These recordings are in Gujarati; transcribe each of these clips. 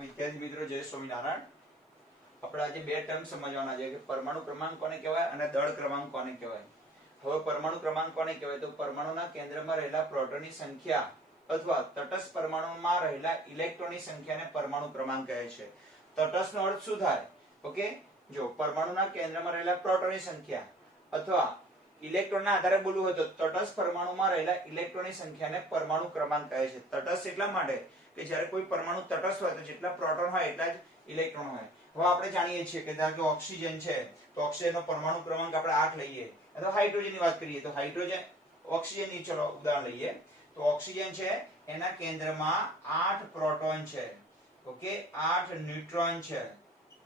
વિદ્યાર્થી મિત્રો જય સ્વામિનારાયણ। આપણે આજે બે ટર્મ સમજવાના છે કે પરમાણુ ક્રમાંક કોને કહેવાય અને દળ ક્રમાંક કોને કહેવાય। હવે પરમાણુ ક્રમાંક કોને કહેવાય તો પરમાણુના કેન્દ્રમાં રહેલા પ્રોટોનની સંખ્યા અથવા તટસ્થ પરમાણુમાં રહેલા ઇલેક્ટ્રોનની સંખ્યાને પરમાણુ ક્રમાંક કહે છે। તટસ્થનો અર્થ શું થાય? ઓકે, જો પરમાણુના કેન્દ્રમાં રહેલા પ્રોટોનની સંખ્યા અથવા ઇલેક્ટ્રોનના આધારે બોલવું હોય તો તટસ્થ પરમાણુમાં રહેલા ઇલેક્ટ્રોનની સંખ્યાને પરમાણુ ક્રમાંક કહે છે। તટસ્થ એટલા માટે કે જ્યારે કોઈ પરમાણુ તટસ્થ હોય તો જેટલા પ્રોટોન હોય એટલા જ ઇલેક્ટ્રોન હોય। હવે આપણે જાણીએ છીએ કે ધારો કે ઓક્સિજન છે તો ઓક્સિજનનો પરમાણુ ક્રમાંક આપણે 8 લઈએ, અથવા હાઇડ્રોજનની વાત કરીએ તો હાઇડ્રોજન ઓક્સિજનની ચલો ઉદાહરણ લઈએ તો ઓક્સિજન છે એના કેન્દ્રમાં 8 પ્રોટોન છે, ઓકે, 8 ન્યુટ્રોન છે,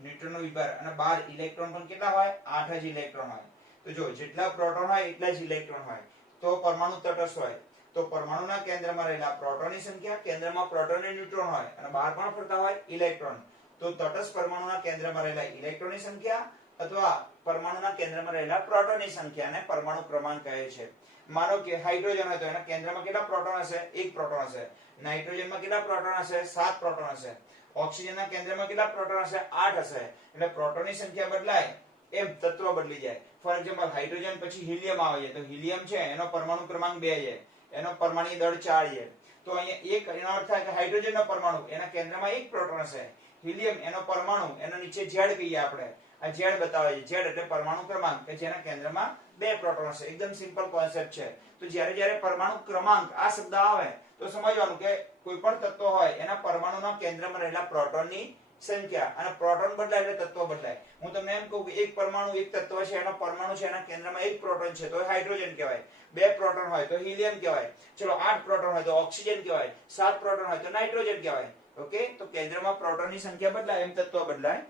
ન્યુટ્રોનનો વિભાગ, અને 12 ઇલેક્ટ્રોન પણ કેટલા હોય? 8 જ ઇલેક્ટ્રોન હોય। તો જો જેટલા પ્રોટોન હોય એટલા જ ઇલેક્ટ્રોન હોય તો પરમાણુ તટસ્થ હોય। તો પરમાણુના કેન્દ્રમાં રહેલા પ્રોટોનની સંખ્યા, કેન્દ્રમાં પ્રોટોન અને ન્યુટ્રોન હોય અને બહાર પણ ફરતા હોય ઇલેક્ટ્રોન, તો તટસ્થ પરમાણુના કેન્દ્રમાં રહેલા ઇલેક્ટ્રોનની સંખ્યા અથવા પરમાણુના કેન્દ્રમાં રહેલા પ્રોટોનની સંખ્યાને પરમાણુ ક્રમાંક કહે છે। માનો કે હાઇડ્રોજન હોય તો એના કેન્દ્રમાં કેટલા પ્રોટોન હશે? 1 પ્રોટોન હશે। નાઇટ્રોજનમાં કેટલા પ્રોટોન હશે? 7 પ્રોટોન હશે। ઓક્સિજનના કેન્દ્રમાં કેટલા પ્રોટોન હશે? 8 હશે। એટલે પ્રોટોનની સંખ્યા બદલાય એમ તત્વ બદલી જાય। ફોર એક્ઝામ્પલ હાઇડ્રોજન પછી હિલિયમ આવે છે તો હિલિયમ છે એનો પરમાણુ ક્રમાંક 2 છે, એનો પરમાણુ દળ 4 છે। તો અહીંયા એક એનો અર્થ થાય કે હાઇડ્રોજનનો પરમાણુ એના કેન્દ્રમાં 1 પ્રોટોન હશે, હિલિયમ એનો પરમાણુ એનો નીચે Z કહીએ આપણે, આ Z બતાવે છે, Z એટલે પરમાણુ ક્રમાંક કે જેના કેન્દ્રમાં 2 પ્રોટોન હશે। એકદમ સિમ્પલ કોન્સેપ્ટ છે। તો જ્યારે પરમાણુ ક્રમાંક આ શબ્દ આવે તો સમજવાનું કે કોઈ પણ તત્વ હોય એના પરમાણુના કેન્દ્રમાં રહેલા પ્રોટોનની સંખ્યા, અને પ્રોટોન બદલાય એટલે તત્વ બદલાય। હું તમને એમ કહું કે એક પરમાણુ એક તત્વ છે, એનો પરમાણુ છે એના કેન્દ્રમાં 1 પ્રોટોન છે તો હાઇડ્રોજન કહેવાય, 2 પ્રોટોન હોય તો હિલિયમ કહેવાય, ચલો 8 પ્રોટોન હોય તો ઓક્સિજન કહેવાય, 7 પ્રોટોન હોય તો નાઇટ્રોજન કહેવાય। ઓકે, તો કેન્દ્રમાં પ્રોટોનની સંખ્યા બદલાય એમ તત્વ બદલાય।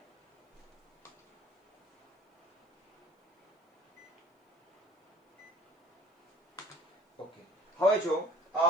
ઓકે, હવે જો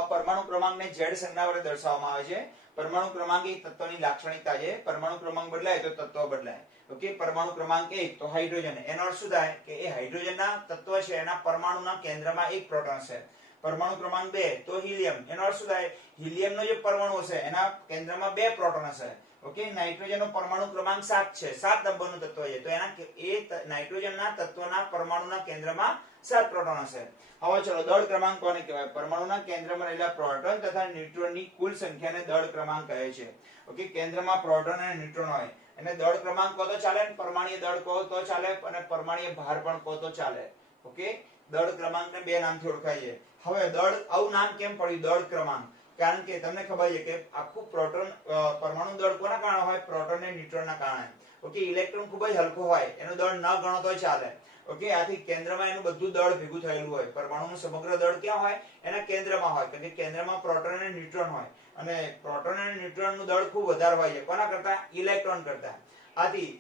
પરમાણુ ક્રમાંકને Z સંજ્ઞા વડે દર્શાવવામાં આવે છે। પરમાણુ ક્રમાંક એક તત્વની લાક્ષણિકતા છે, પરમાણુ ક્રમાંક બદલાય તો તત્વ બદલાય। ઓકે, પરમાણુ ક્રમાંક 1 તો હાઇડ્રોજન, એનો અર્થ શું થાય કે એ હાઇડ્રોજનના તત્વ છે એના પરમાણુના કેન્દ્રમાં 1 પ્રોટોન છે। પરમાણુ ક્રમાંક 2 તો હિલિયમ, એનો અર્થ શું થાય? હિલિયમનો જે પરમાણુ હશે એના કેન્દ્રમાં 2 પ્રોટોન હશે। ઓકે, નાઇટ્રોજનનો પરમાણુ ક્રમાંક 7 છે, 7 નંબરનું તત્વ છે તો એના નાઇટ્રોજનના તત્વના પરમાણુના કેન્દ્રમાં 7 પ્રોટોન હશે। હવે ચલો દળ ક્રમાંક કોને કહેવાય? પરમાણુના કેન્દ્રમાં રહેલા પ્રોટોન તથા ન્યુટ્રોનની કુલ સંખ્યાને દળ ક્રમાંક કહે છે। ઓકે, કેન્દ્રમાં પ્રોટોન અને ન્યુટ્રોન હોય એને દળ ક્રમાંક કહો તો ચાલે, પરમાણુય દળ કહો તો ચાલે, અને પરમાણુય ભાર પણ કહો તો ચાલે। ઓકે, દળ ક્રમાંકને બે નામથી ઓળખાય છે। હવે દળ આવું નામ કેમ પડ્યું દળ ક્રમાંક? કારણ કે તમને ખબર છે કે આખું પ્રોટોન પરમાણુ દળ કોના કારણે હોય? પ્રોટોન અને ન્યુટ્રોનના કારણે। ઓકે, ઇલેક્ટ્રોન ખૂબ જ હલકો હોય એનું દળ ન ગણો તોય ચાલે। ઓકે, આથી કેન્દ્રમાં એનું બધું દળ ભેગું થયેલું હોય, પરમાણુનું સમગ્ર દળ ક્યાં હોય? એના કેન્દ્રમાં હોય, કારણ કે કેન્દ્રમાં પ્રોટોન અને ન્યુટ્રોન હોય, અને પ્રોટોન અને ન્યુટ્રોનનું દળ ખૂબ વધારે હોય છે કોના કરતા? ઇલેક્ટ્રોન કરતા। આથી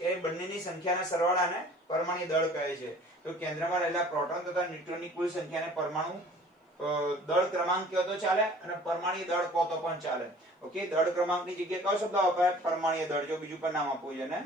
એ બંનેની સંખ્યાના સરવાળાને પરમાણુ દળ કહે છે। તો કેન્દ્રમાં રહેલા પ્રોટોન તથા ન્યુટ્રોનની કુલ સંખ્યાને પરમાણુ દળ ક્રમાંક કહો તો ચાલે, અને પરમાણુ દળ કહો તો પણ ચાલે। ઓકે, દળ ક્રમાંકની જગ્યાએ કયો શબ્દ વપરાય? પરમાણુ દળ। જો બીજું પણ નામ આપવું છે ને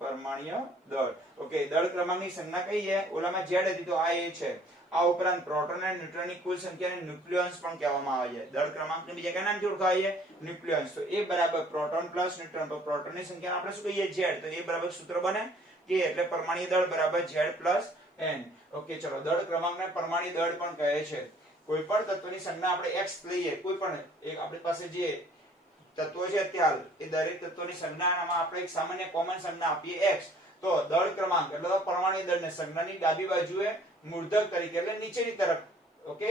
પરમાણ્ય દળ। ઓકે, દળ ક્રમાંકની સંજ્ઞા કઈ છે? ઓલામાં Z હતી તો આ A છે। આ ઉપરાંત પ્રોટોન અને ન્યુટ્રોનની કુલ સંખ્યાને ન્યુક્લિયન્સ પણ કહેવામાં આવે છે। દળ ક્રમાંકને બીજા કયા નામથી ઓળખાય છે? ન્યુક્લિયન્સ। તો A બરાબર પ્રોટોન પ્લસ ન્યુટ્રોન, તો પ્રોટોનની સંખ્યાને આપણે શું કહીએ? Z। તો A બરાબર સૂત્ર બને K, એટલે પરમાણુ દળ બરાબર Z પ્લસ N। ઓકે, ચલો દળ ક્રમાંકને પરમાણુ દળ પણ કહે છે। કોઈ પણ તત્વની સંજ્ઞા આપણે X લઈએ, કોઈ પણ એક આપણી પાસે જે તત્વો છે અત્યારે એ દરેક તત્વની સંજ્ઞામાં આપણે એક સામાન્ય કોમન સંજ્ઞા આપીએ X, તો દળ ક્રમાંક એટલે પરમાણુ દળને સંજ્ઞાની ડાબી બાજુએ મૂર્ધક તરીકે એટલે નીચેની તરફ, ઓકે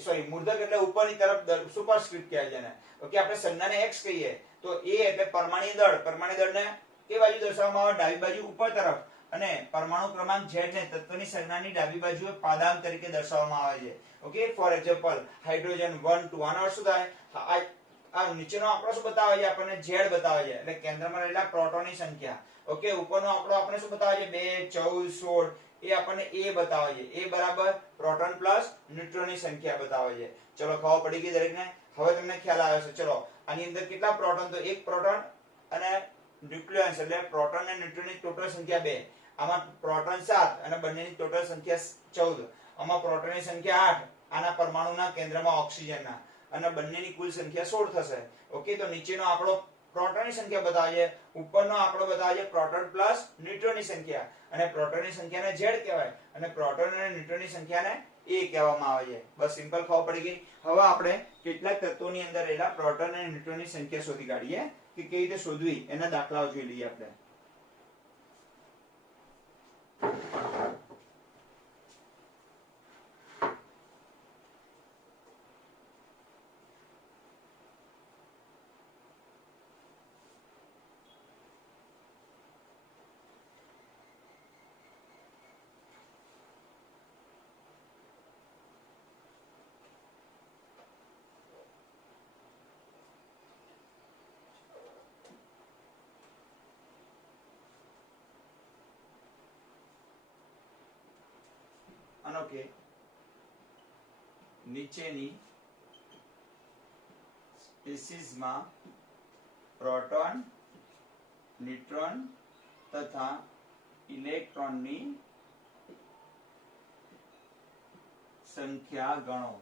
સોરી, મૂર્ધક એટલે ઉપરની તરફ સુપરસ્ક્રિપ્ટ કહેવાય છે એને। ઓકે, આપણે સંજ્ઞાને X કહીએ તો A એટલે પરમાણુ દળને કઈ બાજુ દર્શાવવામાં આવે? ડાબી બાજુ ઉપર તરફ, અને પરમાણુ ક્રમાંક Z ને તત્વની સંજ્ઞાની ડાબી બાજુએ પાદાન તરીકે દર્શાવવામાં આવે છે। ઓકે, ફોર એક્ઝામ્પલ હાઇડ્રોજન 1 2, આનો અર્થ શું થાય? આ નીચેનો આંકડો શું બતાવે છે? આપણને Z બતાવે છે, એટલે કેન્દ્રમાં રહેલા પ્રોટોનની સંખ્યા। ઓકે, ઉપરનો આંકડો આપણને શું બતાવે છે? 2 14 16, એ આપણને A બતાવે છે। A બરાબર પ્રોટોન પ્લસ ન્યુટ્રોનની સંખ્યા બતાવે છે। ચલો ખબર પડી ગઈ દરેકને? હવે તમને ખ્યાલ આવે છે। ચલો આની અંદર કેટલા પ્રોટોન? તો 1 પ્રોટોન અને ન્યુક્લિયન્સ એટલે પ્રોટોન અને ન્યુટ્રોનની ટોટલ સંખ્યા 2, આમાં પ્રોટોન 7 અને બંનેની ટોટલ સંખ્યા 14, આમાં પ્રોટોનની સંખ્યા 8, આના પરમાણુના કેન્દ્રમાં ઓક્સિજનના, અને બંનેની કુલ સંખ્યા 16 થશે. ઓકે, તો નીચેનો આંકડો પ્રોટોનની સંખ્યા બતાવે છે, ઉપરનો આંકડો બતાવે છે પ્રોટોન પ્લસ ન્યુટ્રોનની સંખ્યા, અને પ્રોટોનની સંખ્યાને Z કહેવાય અને પ્રોટોન અને ન્યુટ્રોનની સંખ્યાને A કહેવામાં આવે છે. બસ સિમ્પલ ખબર પડી ગઈ. હવે આપણે કેટલાક તત્વોની અંદર રહેલા પ્રોટોન અને ન્યુટ્રોનની સંખ્યા શોધી કાઢીએ કે કેવી રીતે શોધવી એના દાખલાઓ જોઈ લઈએ આપણે. માનો કે નીચેની સ્પીસીઝમાં પ્રોટોન, ન્યુટ્રોન તથા ઇલેક્ટ્રોનની સંખ્યા ગણો.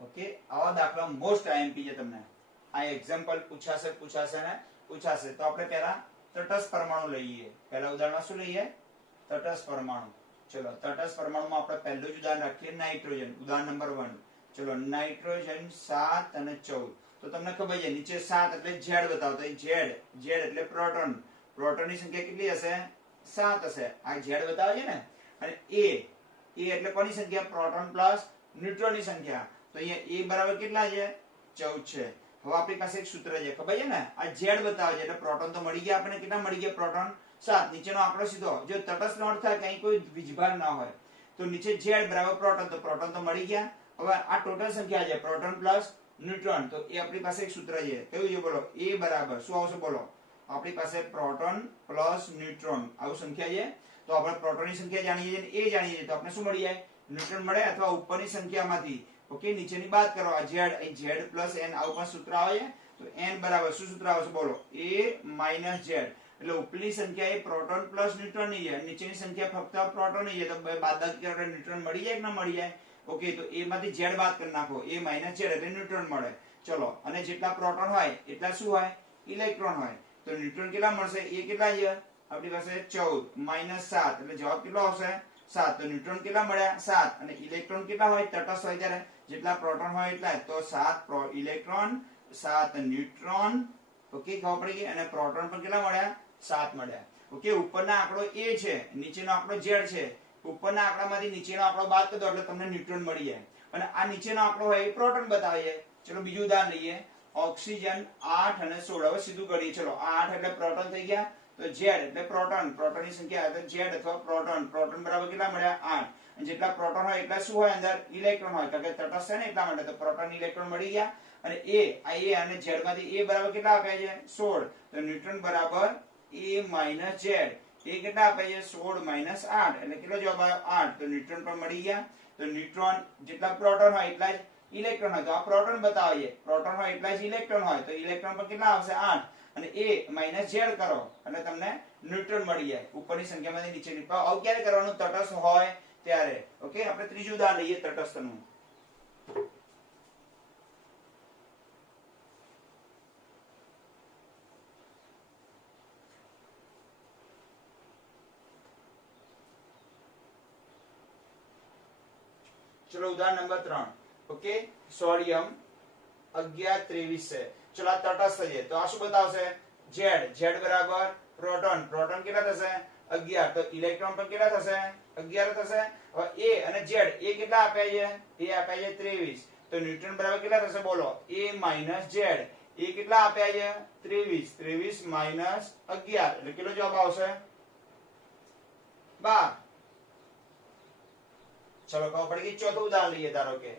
ઓકે, આવા દાખલા મોસ્ટ આઈએમપી છે. તમને આ એક્ઝામ્પલ પૂછાશે ને પૂછાશે. તો આપણે પહેલા તટસ્થ પરમાણુ લઈએ. પહેલા ઉદાહરણમાં શું લઈએ? તટસ્થ પરમાણુ. ચલો, તટસ્થ પરમાણુમાં આપણે પહેલું જ ઉદાહરણ રાખીએ નાઇટ્રોજન. ઉદાહરણ નંબર 1. ચલો, નાઇટ્રોજન 7 અને 14. તો તમને ખબર છે નીચે 7 એટલે Z બતાવતો. Z એટલે પ્રોટોન. પ્રોટોનની સંખ્યા કેટલી હશે? 7 હશે. આ Z બતાવે છે ને. અને A એટલે કોની સંખ્યા? પ્રોટોન પ્લસ ન્યુટ્રોનની સંખ્યા. તો અહીંયા A બરાબર કેટલા છે? 14 છે. હવે આપણી પાસે એક સૂત્ર છે, ખબર છે ને? આ Z બતાવે છે એટલે પ્રોટોન તો મળી ગયા આપણને. કેટલા મળી ગયા પ્રોટોન? 7. નીચેનો આંકડો સીધો. જો તટસ્થ નો અર્થ થાય કઈ કોઈ વીજભાર ના હોય તો નીચે Z બરાબર પ્રોટોન, તો પ્રોટોન તો મળી ગયા. હવે આ ટોટલ સંખ્યા છે પ્રોટોન પ્લસ ન્યુટ્રોન. તો એ આપણી પાસે એક સૂત્ર છે. કયું છે બોલો? A બરાબર શું આવશે બોલો? આપણી પાસે પ્રોટોન પ્લસ ન્યુટ્રોન આવું સંખ્યા છે. તો આપણે પ્રોટોનની સંખ્યા જાણીએ છીએ અને A જાણીએ છીએ, તો આપણે શું મળી જાય? ન્યુટ્રોન મળે. અથવા ઉપરની સંખ્યામાંથી ઓકે નીચેની બાદ કરો. આ Z પ્લસ n આવું પણ સૂત્ર આવે છે. તો n બરાબર શું સૂત્ર આવશે બોલો? A minus Z. એટલે ઉપરની સંખ્યા એ પ્રોટોન પ્લસ ન્યુટ્રોન ની છે, નીચેની સંખ્યા ફક્ત પ્રોટોન ની છે. તો બાદબાકી કરો ન્યુટ્રોન મળી જાય કે ના મળી જાય? ઓકે, તો A માંથી Z બાદ કરી નાખો. A માઇનસ Z એટલે ન્યુટ્રોન મળે. ચલો, અને જેટલા પ્રોટોન હોય એટલા શું હોય? ઇલેક્ટ્રોન હોય. તો ન્યુટ્રોન કેટલા મળશે? A કેટલા છે આપણી પાસે? 14 માઇનસ 7 એટલે જવાબ કેટલો આવશે? 7. તો ન્યુટ્રોન કેટલા મળ્યા? 7. અને ઇલેક્ટ્રોન કેટલા હોય? તટસ્થ હોય ત્યારે જેટલા પ્રોટોન હોય એટલા. તો 7 ઇલેક્ટ્રોન, 7 ન્યુટ્રોન. ઓકે, ખબર પડી ગઈ. અને પ્રોટોન પણ કેટલા મળ્યા? 7 મળ્યા. ઓકે, ઉપરના આંકડો A છે, નીચેનો આંકડો Z છે. ઉપરના આંકડામાંથી નીચેનો આંકડો બાદ કરો એટલે તમને ન્યુટ્રોન મળી જાય. અને આ નીચેનો આંકડો હોય એ પ્રોટોન બતાવે છે. ચલો બીજું ઉદાહરણ લઈએ. ઓક્સિજન 8 અને 16. હવે સીધું કરીએ. ચલો, આ 8 એટલે પ્રોટોન થઈ ગયા. તો Z એટલે પ્રોટોન. પ્રોટોનની સંખ્યા તો Z અથવા પ્રોટોન. પ્રોટોન બરાબર કેટલા મળ્યા? 8. અને જેટલા પ્રોટોન હોય એટલા શું હોય અંદર? ઇલેક્ટ્રોન હોય. કારણ કે તટસ્થ છે ને એટલા માટે. તો પ્રોટોન ઇલેક્ટ્રોન મળી ગયા. અને A અને Z માંથી A બરાબર કેટલા આપ્યા છે? 16. તો ન્યુટ્રોન બરાબર A માઇનસ Z. એ કેટલા આપ્યા છે? 16 માઇનસ 8 એટલે કેટલો જવાબ આવ્યો? 8. તો ન્યુટ્રોન પણ મળી ગયા. તો ન્યુટ્રોન જેટલા પ્રોટોન હોય એટલા જ ઇલેક્ટ્રોન હોય. તો આ પ્રોટોન બતાવે છે. પ્રોટોન હોય એટલા જ ઇલેક્ટ્રોન હોય. તો ઇલેક્ટ્રોન પર કેટલા આવશે? 8. અને A માઇનસ Z કરો એટલે તમને ન્યુટ્રોન મળી જાય ઉપરની સંખ્યામાંથી નીચેની. આવું ક્યારે કરવાનું? તટસ્થ હોય ત્યારે. ઓકે, આપણે ત્રીજું ઉદાહરણ લઈએ તટસ્થનું. ચલો ઉદાહરણ નંબર 3. ઓકે, સોડિયમ 11 23 છે. ચલો આ તટસ્થ છે. તો આ શું બતાવશે? Z બરાબર પ્રોટોન. પ્રોટોન કેટલા થશે? 11. તો ઇલેક્ટ્રોન પણ કેટલા થશે? 11 થશે. હવે A અને Z એ કેટલા આપ્યા છે? A આપ્યા છે 23. તો ન્યુટ્રોન બરાબર કેટલા થશે બોલો? A minus Z. એ કેટલા આપ્યા છે? 23. 23 માઇનસ 11 એટલે કેટલો જવાબ આવશે? 12. ચલો ખબર પડી ગઈ. ચોથું ઉદાહરણ લઈએ. ધારો કે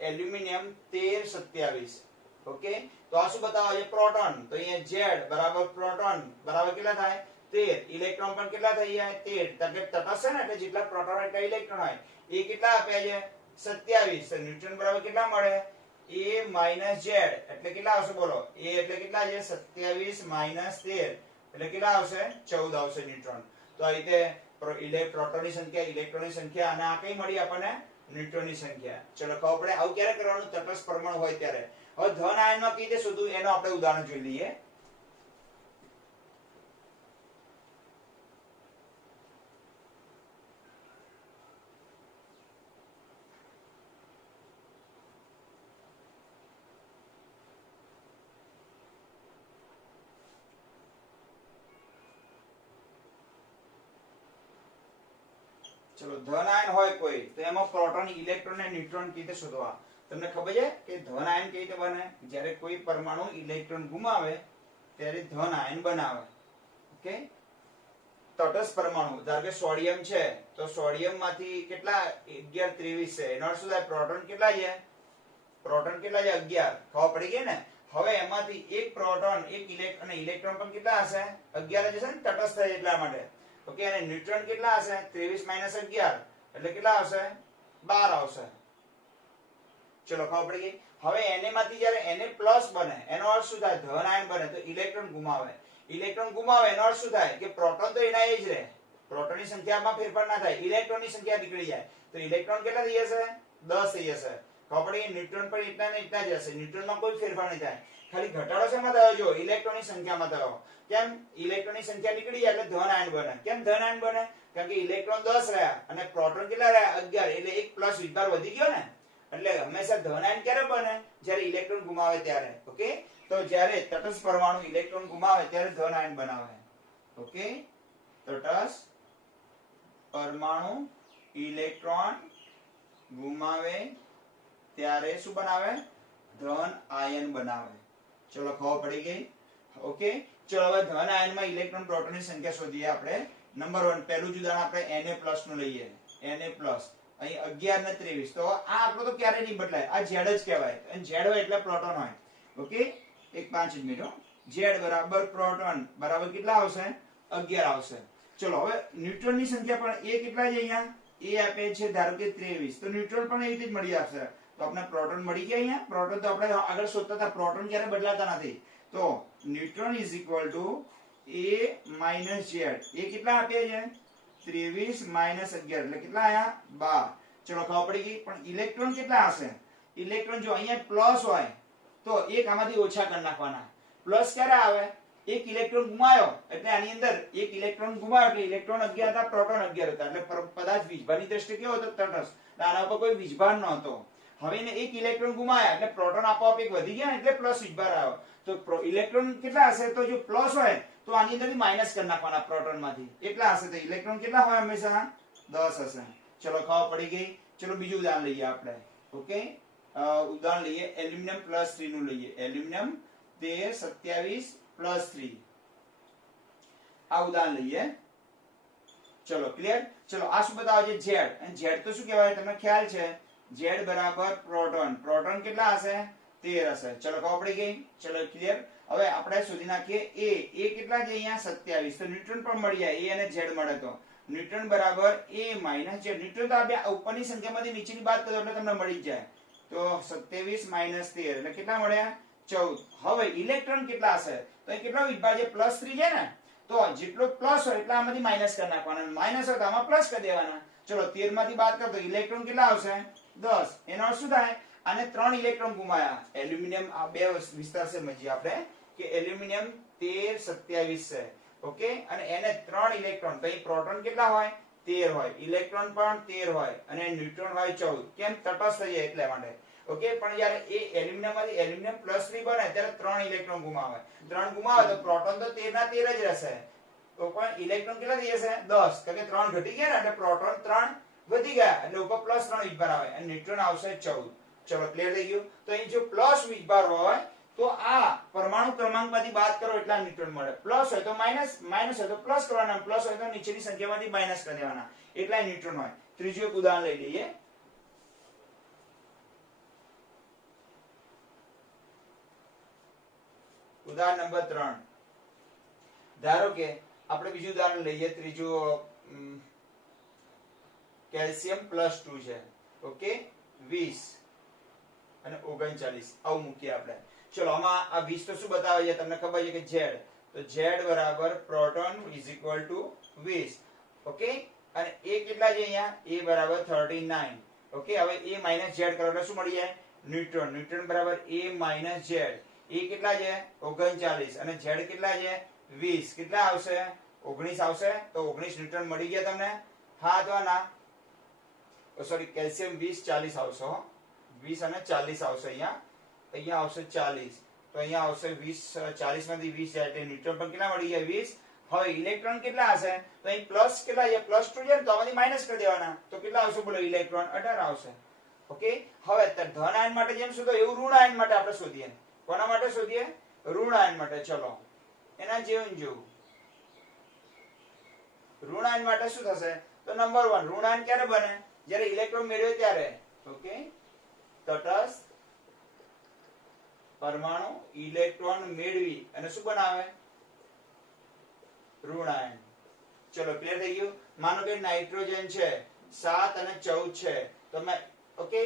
એલ્યુમિનિયમ 13 27. ઓકે, તો આ શું બતાવે છે? પ્રોટોન. તો અહીંયા Z બરાબર પ્રોટોન બરાબર કેટલા થાય? 13. ઇલેક્ટ્રોન પણ કેટલા થઈ જાય? 13. કારણ કે તટસ્થ છે ને એટલે જેટલા પ્રોટોન હોય એટલા ઇલેક્ટ્રોન હોય. એ કેટલા આપ્યા છે? 27. તો ન્યુટ્રોન બરાબર કેટલા મળે? A માઇનસ Z એટલે કેટલા આવશે બોલો? A એટલે કેટલા છે? 27 માઇનસ 13 એટલે કેટલા આવશે? 14 આવશે ન્યુટ્રોન. તો આ રીતે પ્રોટોનની સંખ્યા, ઇલેક્ટ્રોનની સંખ્યા અને આ કઈ મળી આપણને? ન્યુટ્રોનની સંખ્યા. ચલો ખબર પડે. આવું ક્યારે કરવાનું? તટસ્થ પરમાણુ હોય ત્યારે. હવે ધન આયનમાં કઈ રીતે શોધવું એનો આપણે ઉદાહરણ જોઈ લઈએ. ચલો ધન આયન હોય કોઈ તો એમાં પ્રોટોન, ઇલેક્ટ્રોન અને ન્યુટ્રોન કઈ રીતે શોધવા? તમને ખબર છે કે ધન આયન કઈ રીતે બને? જ્યારે કોઈ પરમાણુ ઇલેક્ટ્રોન ગુમાવે ત્યારે ધન આયન બનાવે. ઓકે, તટસ્થ પરમાણુ ધારો કે સોડિયમ છે તો સોડિયમ માંથી કેટલા 11 23 છે. એનો અર્થ શું થાય? પ્રોટોન કેટલા છે? પ્રોટોન કેટલા છે? 11. ખબર પડી ગઈ ને? હવે એમાંથી એક પ્રોટોન, એક ઇલેક્ટ્રોન અને ઇલેક્ટ્રોન પણ કેટલા હશે? 11 જ હશે ને, તટસ્થ થાય એટલા માટે. ઓકે, અને ન્યુટ્રોન કેટલા હશે? 23 - 11 એટલે કેટલા આવશે? 12 આવશે. ચલો ખબર પડી ગઈ. હવે Na માંથી જ્યારે Na પ્લસ બને એનો અર્થ શું થાય? ધન આયન બને તો ઇલેક્ટ્રોન ગુમાવે. ઇલેક્ટ્રોન ગુમાવે એનો અર્થ શું થાય? કે પ્રોટોન તો એના એ જ રહે, પ્રોટોનની સંખ્યામાં ફેરફાર ના થાય, ઇલેક્ટ્રોનની સંખ્યા નીકળી જાય. તો ઇલેક્ટ્રોન કેટલા થઈ જશે? 10 થઈ જશે. ખબર પડી? ન્યુટ્રોન પણ એટલા ને એટલા જ હશે. ન્યુટ્રોનમાં કોઈ ફેરફાર નહીં થાય, ખાલી ઘટાડો શેમાં થયો? જો ઇલેક્ટ્રોનની સંખ્યામાં થયો. કેમ? ઇલેક્ટ્રોનની સંખ્યા નીકળી જાય એટલે ધન આયન બને. કેમ ધન આયન બને? કારણ કે ઇલેક્ટ્રોન 10 રહ્યા અને પ્રોટોન કેટલા રહ્યા? 11 એટલે એક પ્લસ વિભાર વધી ગયો ને. એટલે હંમેશા ધન આયન ક્યારે બને? જ્યારે ઇલેક્ટ્રોન ગુમાવે ત્યારે. ઓકે, તો જ્યારે તટસ્થ પરમાણુ ઇલેક્ટ્રોન ગુમાવે ત્યારે ધન આયન બનાવે. ઓકે, તટસ્થ પરમાણુ ઇલેક્ટ્રોન ગુમાવે ત્યારે શું બનાવે? ધન આયન બનાવે. ચલો ખબર પડી ગઈ. ઓકે, ચલો હવે ધન આયનમાં ઇલેક્ટ્રોન પ્રોટોનની સંખ્યા શોધીએ આપણે. નંબર 1 પહેલું જ ઉદાહરણ આપણે Na+ નું લઈએ. Na+ અહીં 11 ને 23. તો આ આંકડો તો ક્યારે નહીં બદલાય, આ Z જ કહેવાય. અને Z હોય એટલે પ્રોટોન હોય. ઓકે, એક 5 મિનિટ હો. Z બરાબર પ્રોટોન બરાબર કેટલા આવશે? 11 આવશે. ચલો હવે ન્યુટ્રોનની સંખ્યા પણ એ કેટલા છે? અહીંયા એ આપે છે ધારો કે 23. તો ન્યુટ્રોન પણ એ રીતે જ મળી આવશે. તો આપણે પ્રોટોન મળી ગયા. અહીંયા પ્રોટોન તો આપણે આગળ શોધતા હતા, પ્રોટોન ક્યારે બદલાતા નથી. તો neutron is equal to A - Z. એ કેટલા આપ્યા છે? 23 - 11 એટલે કેટલા આયા? 12. ચલો ખબર પડી ગઈ. પણ ઇલેક્ટ્રોન કેટલા હશે? ઇલેક્ટ્રોન જો અહીંયા પ્લસ હોય તો એક આમાંથી ઓછા કરી નાખવાના. પ્લસ ક્યારે આવે? એક ઇલેક્ટ્રોન ગુમાયો એટલે આની અંદર એક ઇલેક્ટ્રોન ગુમાયો એટલે ઇલેક્ટ્રોન 11 હતા, પ્રોટોન 11 હતા. એટલે પદાર્થ વીજભારની દ્રષ્ટિએ કેવો હતો? તટસ્થ. આના ઉપર કોઈ વીજભાર નહોતો. હવે એને એક ઇલેક્ટ્રોન ગુમાયા એટલે પ્રોટોન આપોઆપ એક વધી ગયા એટલે પ્લસ વીજભાર આવ્યો. તો ઇલેક્ટ્રોન કેટલા હશે? તો જો પ્લસ હોય તો આની અંદરથી માઈનસ કરી નાખવાના પ્રોટોનમાંથી. એટલા હશે. તો ઇલેક્ટ્રોન કેટલા હોય? હંમેશા 10 હશે. ચલો ખબર પડી ગઈ. ચલો બીજું ઉદાહરણ લઈએ આપણે. ઓકે, ઉદાહરણ લઈએ એલ્યુમિનિયમ +3 નું લઈએ. એલ્યુમિનિયમ 13 27 +3 આ ઉદાહરણ લઈએ. ચલો ક્લિયર. ચલો આ શું બતાવે છે? Z. અને Z તો શું કહેવાય? તમને ખ્યાલ છે? Z બરાબર પ્રોટોન. પ્રોટોન કેટલા હશે? 13 હશે. ચલો ખબર પડી ગઈ. ચલો ક્લિયર. હવે આપણે શોધી નાખીએ A. કેટલા છે અહીંયા? 27. તો ન્યુટ્રોન પણ મળી જાય. A અને Z મળે તો ન્યુટ્રોન બરાબર A - Z. ન્યુટ્રોન તો આ બે ઉપરની સંખ્યામાંથી નીચેની બાદ કરો એટલે તમને મળી જાય. તો 27 - 13 એટલે કેટલા મળ્યા? 14. હવે ઇલેક્ટ્રોન કેટલા હશે? તો એ કેટલો વિભાજ્ય? +3 છે ને. તો જેટલો પ્લસ હોય એટલા આમાંથી માઈનસ કરી નાખવાના. માઈનસ હોય તો આમાં પ્લસ કરી દેવાના. ચલો 13 માંથી બાદ કરો તો ઇલેક્ટ્રોન કેટલા આવશે? 10. એનો અર્થ શું થાય? આને 3 ઇલેક્ટ્રોન ગુમાયા. એલ્યુમિનિયમ આ બે વિસ્તાર સમજીએ આપણે કે એલ્યુમિનિયમ 13 27 છે. ઓકે, અને એને 3 ઇલેક્ટ્રોન. તો અહીં પ્રોટોન કેટલા હોય? 13 હોય. ઇલેક્ટ્રોન પણ 13 હોય અને ન્યુટ્રોન હોય 14. કેમ? તટસ્થ થઈ જાય એટલા માટે. ઓકે, પણ જ્યારે એ એલ્યુમિનિયમ માંથી એલ્યુમિનિયમ +3 બને ત્યારે 3 ઇલેક્ટ્રોન ગુમાવે. 3 ગુમાવે તો પ્રોટોન તો 13 ના 13 જ રહેશે. તો પણ ઇલેક્ટ્રોન કેટલા થઈ જશે? 10. કારણ કે 3 ઘટી ગયા ને એટલે પ્રોટોન 3 વધી ગયા એટલે ઉપર +3 વીજભાર આવે અને ન્યુટ્રોન આવશે 14. ચલો ક્લિયર થઈ ગયું. તો અહીં જો પ્લસ વીજભાર હોય તો આ પરમાણુ ક્રમાંકમાંથી બાદ કરો એટલા ન્યુટ્રોન મળે. પ્લસ હોય તો માઈનસ, માઈનસ હોય તો પ્લસ કરવાના, પ્લસ હોય તો નીચેની સંખ્યામાંથી માઈનસ કરી દેવાના. એટલા ન્યુટ્રોન હોય. ત્રીજું એક ઉદાહરણ લઈ લઈએ. ઉદાહરણ નંબર 3. ધારો કે આપણે બીજું ઉદાહરણ લઈએ. ત્રીજું કેલ્શિયમ +2 છે. ઓકે, 20 અને 39 આવું મૂકીએ આપણે. ચલો આમાં આ 20 તો શું બતાવે છે? તમને ખબર છે કે Z. તો Z બરાબર proton is equal to 20. Okay, અને A કેટલા છે અહીંયા? A બરાબર 39. ઓકે હવે a માઇનસ z કરો એટલે શું મળી જાય ન્યુટ્રોન. ન્યુટ્રોન બરાબર a માઇનસ z. a કેટલા છે 39 અને z કેટલા છે 20. કેટલા આવશે 19 આવશે. તો 19 ન્યુટ્રોન મળી ગયા તમને. હા અથવા ના? સોરી કેલ્શિયમ 20 40 આવશે. 20 અને 40 આવશે. અહીંયા આવશે 40. તો અહીંયા આવશે 20 40 માંથી 20 જાય એટલે ન્યુટ્રોન પણ કેટલા મળી ગયા 20. હવે ઇલેક્ટ્રોન કેટલા હશે તો અહીં પ્લસ કેટલા છે +2 છે તો આમાંથી માઈનસ કરી દેવાના. તો કેટલા આવશે બોલો ઇલેક્ટ્રોન 18 આવશે. ઓકે હવે ધન આયન માટે જેમ શોધો એવું ઋણ આયન માટે આપણે શોધીએ. કોના માટે શોધીએ ઋણ આયન માટે. ચલો એના જેવું ઋણ આયન માટે શું થશે તો નંબર 1 ઋણ આયન ક્યારે બને જ્યારે ઇલેક્ટ્રોન મેળવે ત્યારે. ઓકે તટસ્થ પરમાણુ ઇલેક્ટ્રોન મેળવી અને શું બનાવે ઋણ આયન. ચલો ક્લિયર થઈ ગયું. માનો કે નાઇટ્રોજન છે 7 અને 14 છે તો મેં ઓકે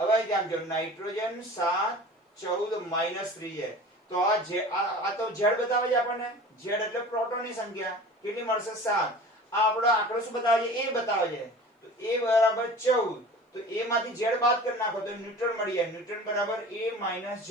હવે ધ્યાન જો નાઇટ્રોજન 7 14 -3 છે તો આ તો z બતાવે છે આપણને. z એટલે પ્રોટોનની સંખ્યા કેટલી મળશે 7. આ આપણો આંકડો શું બતાવે છે a બતાવે છે. તો a બરાબર 14 તો a માંથી z બાદ કરી નાખો તો ન્યુટ્રોન મળી જાય. ન્યુટ્રોન બરાબર a z.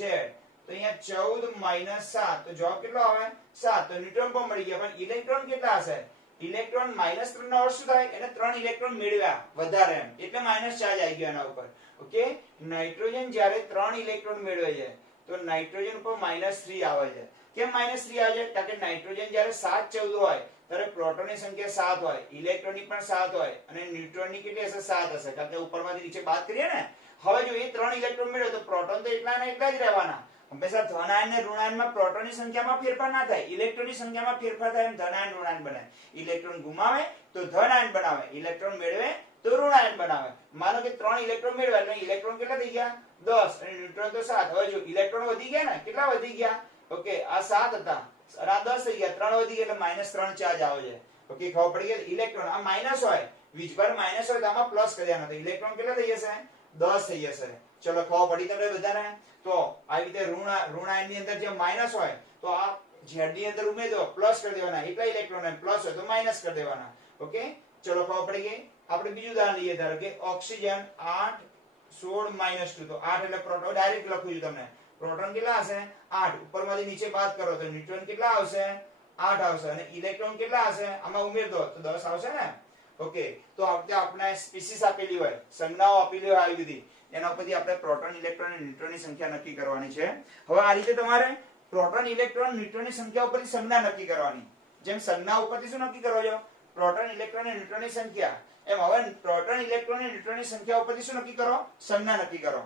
તો અહીંયા 14 7 તો જવાબ કેટલો આવે 7. તો ન્યુટ્રોન પણ મળી ગયા. પણ ઇલેક્ટ્રોન કેટલા હશે ઇલેક્ટ્રોન -3 નો અર્થ શું થાય એને 3 ઇલેક્ટ્રોન મેળવ્યા વધારે એમ એટલે માઈનસ ચાર્જ આવી ગયો એના ઉપર. ઓકે નાઇટ્રોજન જ્યારે 3 ઇલેક્ટ્રોન મેળવે છે તો નાઇટ્રોજન ઉપર -3 આવે છે. કેમ -3 આવે છે કારણ કે નાઇટ્રોજન જ્યારે 7 14 હોય ત્યારે પ્રોટોનની સંખ્યા 7 હોય ઇલેક્ટ્રોનની પણ 7 હોય અને ન્યુટ્રોનની કેટલી હશે 7 હશે કારણ કે ઉપરમાંથી નીચે બાદ કરીએ ને. હવે જો એ 3 ઇલેક્ટ્રોન મેળવે તો પ્રોટોન તો એટલા ને એટલા જ રહેવાના. હંમેશા ધન આયન ને ઋણ આયનમાં પ્રોટોનની સંખ્યામાં ફેરફાર ના થાય ઇલેક્ટ્રોનની સંખ્યામાં ફેરફાર થાય એમ ધન આયન ઋણ આયન બને. ઇલેક્ટ્રોન ગુમાવે તો ધન આયન બનાવે ઇલેક્ટ્રોન મેળવે તો ઋણ આયન બનાવે. માનો કે 3 ઇલેક્ટ્રોન મેળવ્યા એટલે ઇલેક્ટ્રોન કેટલા થઈ ગયા 10 અને ન્યુટ્રોન તો 7. હવે જો ઇલેક્ટ્રોન વધી ગયા ને કેટલા વધી ગયા ઓકે આ 7 હતા અને આ 10 થઈ ગયા 3 વધી ગયા એટલે -3 ચાર્જ આવે છે. ઓકે ખબર પડી ગઈ. ઇલેક્ટ્રોન આ માઈનસ હોય વીજભાર માઈનસ હોય તો આમાં પ્લસ કરી દેવાનો તો ઇલેક્ટ્રોન કેટલા થઈ જશે 10 થઈ જશે. ચલો ખબર પડી તમને બધાને. તો આવી રીતે ઋણ આયન ની અંદર જે માઈનસ હોય તો આ z ની અંદર ઉમેરી દો પ્લસ કરી દેવાના. એટલા ઇલેક્ટ્રોન અને પ્લસ હોય તો માઈનસ કરી દેવાના. ઓકે ચલો ખબર પડી ગઈ. આપણે બીજું ઉદાહરણ લઈએ. ધારો કે ઓક્સિજન 8 16 -2 તો 8 એટલે પ્રોટોન ડાયરેક્ટ લખું છું તમને. પ્રોટોન કેટલા હશે 8 ઉપરમાંથી નીચે બાદ કરો તો ન્યુટ્રોન કેટલા આવશે 8 આવશે અને ઇલેક્ટ્રોન કેટલા હશે આમાં ઉમેર દો તો 10 આવશે ને. ઓકે તો આપણે સ્પીસીસ આપેલી હોય સંજ્ઞાઓ આપેલી હોય આવી બધી એના ઉપરથી આપણે પ્રોટોન ઇલેક્ટ્રોન અને ન્યુટ્રોનની સંખ્યા નક્કી કરવાની છે. હવે આ રીતે તમારે પ્રોટોન ઇલેક્ટ્રોન ન્યુટ્રોનની સંખ્યા ઉપરથી સંજ્ઞા નક્કી કરવાની. જેમ સંજ્ઞા ઉપરથી શું નક્કી કરો છો પ્રોટોન ઇલેક્ટ્રોન અને ન્યુટ્રોનની સંખ્યા એમ હવે પ્રોટોન ઇલેક્ટ્રોન અને ન્યુટ્રોનની સંખ્યા ઉપરથી શું નક્કી કરો સંજ્ઞા નક્કી કરો.